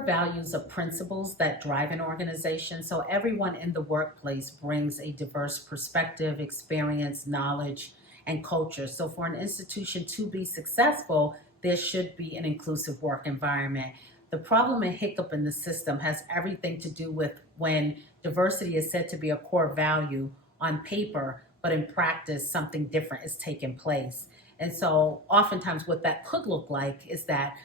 core values are principles that drive an organization. So everyone in the workplace brings a diverse perspective, experience, knowledge, and culture. So for an institution to be successful, there should be an inclusive work environment. The problem and hiccup in the system has everything to do with when diversity is said to be a core value on paper, but in practice, something different is taking place. And so, oftentimes, what that could look like is that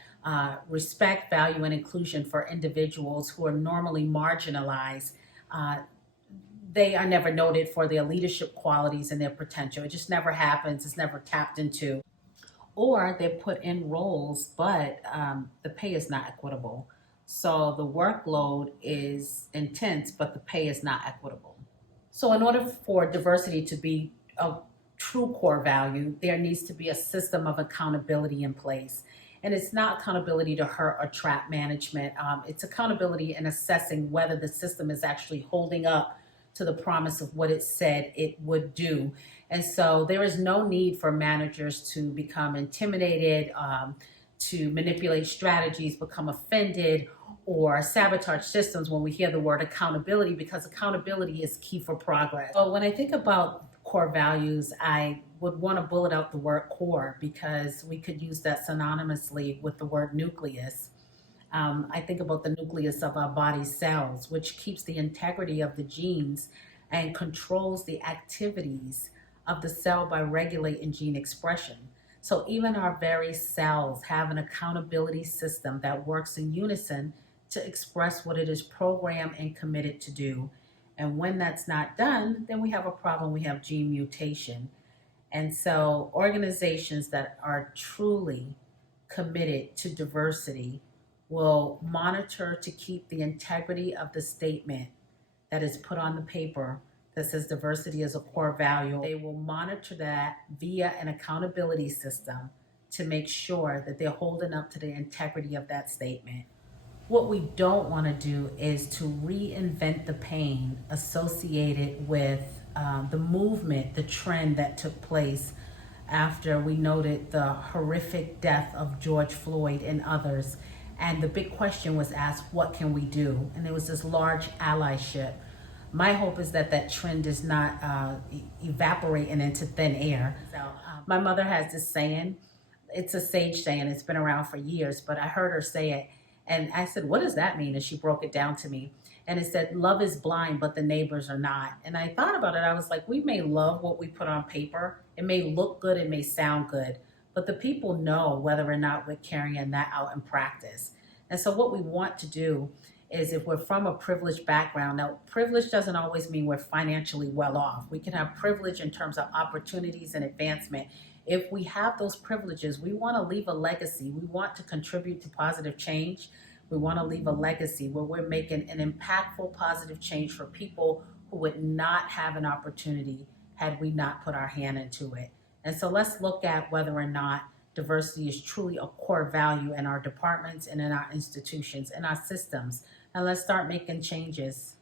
respect, value, and inclusion for individuals who are normally marginalized. Uh, they are never noted for their leadership qualities and their potential. It just never happens, it's never tapped into. Or they're put in roles, but the pay is not equitable. So the workload is intense, but the pay is not equitable. So, in order for diversity to be a true core value, there needs to be a system of accountability in place. And it's not accountability to hurt or trap management, it's accountability in assessing whether the system is actually holding up to the promise of what it said it would do. And so, there is no need for managers to become intimidated, to manipulate strategies, become offended, or sabotage systems when we hear the word accountability, because accountability is key for progress. So when I think about core values, I would want to bullet out the word core because we could use that synonymously with the word nucleus. I think about the nucleus of our body cells, which keeps the integrity of the genes and controls the activities of the cell by regulating gene expression. So even our very cells have an accountability system that works in unison to express what it is programmed and committed to do. And when that's not done, then we have a problem. We have gene mutation. And so organizations that are truly committed to diversity will monitor to keep the integrity of the statement that is put on the paper that says diversity is a core value. They will monitor that via an accountability system to make sure that they're holding up to the integrity of that statement. What we don't want to do is to reinvent the pain associated with the movement, the trend that took place after we noted the horrific death of George Floyd and others. And the big question was asked, what can we do? And there was this large allyship. My hope is that that trend is not evaporating into thin air. So, my mother has this saying, it's a sage saying, it's been around for years, but I heard her say it. And I said, what does that mean? And she broke it down to me. And it said, love is blind, but the neighbors are not. And I thought about it. I was like, we may love what we put on paper. It may look good. It may sound good. But the people know whether or not we're carrying that out in practice. And so what we want to do is, if we're from a privileged background, now privilege doesn't always mean we're financially well off. We can have privilege in terms of opportunities and advancement. If we have those privileges, we want to leave a legacy. We want to contribute to positive change. We want to leave a legacy where we're making an impactful positive change for people who would not have an opportunity had we not put our hand into it. And so let's look at whether or not diversity is truly a core value in our departments and in our institutions, in our systems. And let's start making changes.